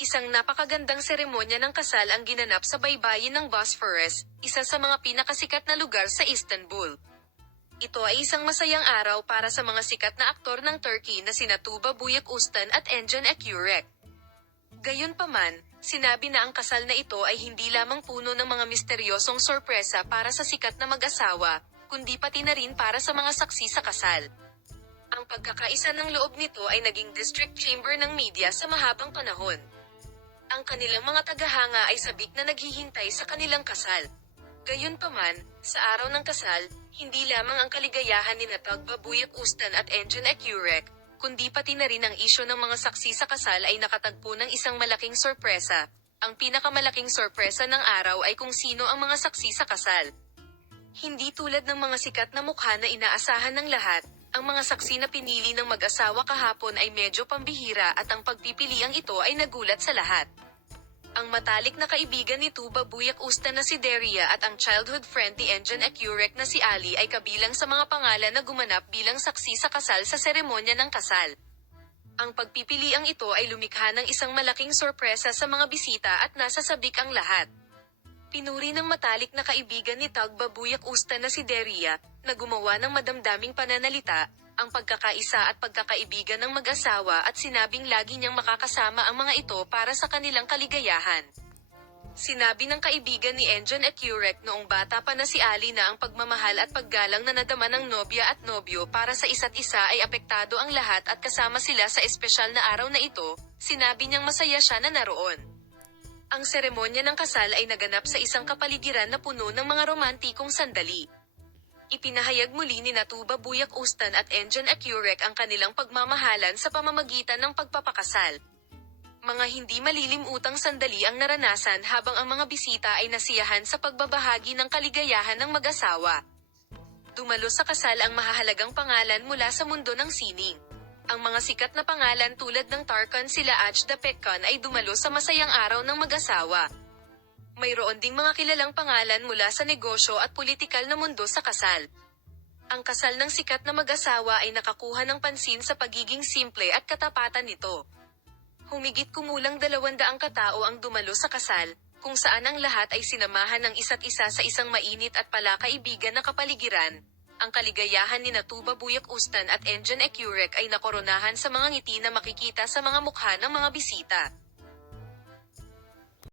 Isang napakagandang seremonya ng kasal ang ginanap sa baybayin ng Bosphorus, isa sa mga pinakasikat na lugar sa Istanbul. Ito ay isang masayang araw para sa mga sikat na aktor ng Turkey na sina Tuba Büyüküstün at Engin Ekürek. Gayunpaman, sinabi na ang kasal na ito ay hindi lamang puno ng mga misteryosong sorpresa para sa sikat na mag-asawa, kundi pati na rin para sa mga saksi sa kasal. Ang pagkakaisa ng loob nito ay naging district chamber ng media sa mahabang panahon. Ang kanilang mga tagahanga ay sabik na naghihintay sa kanilang kasal. Gayunpaman, sa araw ng kasal, hindi lamang ang kaligayahan ni Tuba Büyüküstün at Engin Ekürek, kundi pati na rin ang isyo ng mga saksi sa kasal ay nakatagpo ng isang malaking sorpresa. Ang pinakamalaking sorpresa ng araw ay kung sino ang mga saksi sa kasal. Hindi tulad ng mga sikat na mukha na inaasahan ng lahat, ang mga saksi na pinili ng mag-asawa kahapon ay medyo pambihira at ang pagpipiliang ito ay nagulat sa lahat. Ang matalik na kaibigan ni Tuba Büyüküstün na si Derya at ang childhood friend ni Engin Ekürek na si Ali ay kabilang sa mga pangalan na gumanap bilang saksi sa kasal sa seremonya ng kasal. Ang pagpipiliang ito ay lumikha ng isang malaking sorpresa sa mga bisita at nasa sabik ang lahat. Pinuri ng matalik na kaibigan ni Tuba Büyüküstün na si Derya, na gumawa ng madamdaming pananalita, ang pagkakaisa at pagkakaibigan ng mag-asawa at sinabing lagi niyang makakasama ang mga ito para sa kanilang kaligayahan. Sinabi ng kaibigan ni Engin Ekürek noong bata pa na si Ali na ang pagmamahal at paggalang na nadama ng nobya at nobyo para sa isa't isa ay apektado ang lahat at kasama sila sa espesyal na araw na ito, sinabi niyang masaya siya na naroon. Ang seremonya ng kasal ay naganap sa isang kapaligiran na puno ng mga romantikong sandali. Ipinahayag muli ni Tuba Büyüküstün at Engin Ekürek ang kanilang pagmamahalan sa pamamagitan ng pagpapakasal. Mga hindi malilimutang sandali ang naranasan habang ang mga bisita ay nasiyahan sa pagbabahagi ng kaligayahan ng mag-asawa. Dumalo sa kasal ang mahahalagang pangalan mula sa mundo ng sining. Ang mga sikat na pangalan tulad ng Tarkan sila Ajda Pekkan ay dumalo sa masayang araw ng mag-asawa. Mayroon ding mga kilalang pangalan mula sa negosyo at politikal na mundo sa kasal. Ang kasal ng sikat na mag-asawa ay nakakuha ng pansin sa pagiging simple at katapatan nito. Humigit kumulang 200 katao ang dumalo sa kasal, kung saan ang lahat ay sinamahan ng isa't isa sa isang mainit at palakaibigan na kapaligiran. Ang kaligayahan ni Tuba Büyüküstün at Engin Ekürek ay nakoronahan sa mga ngiti na makikita sa mga mukha ng mga bisita.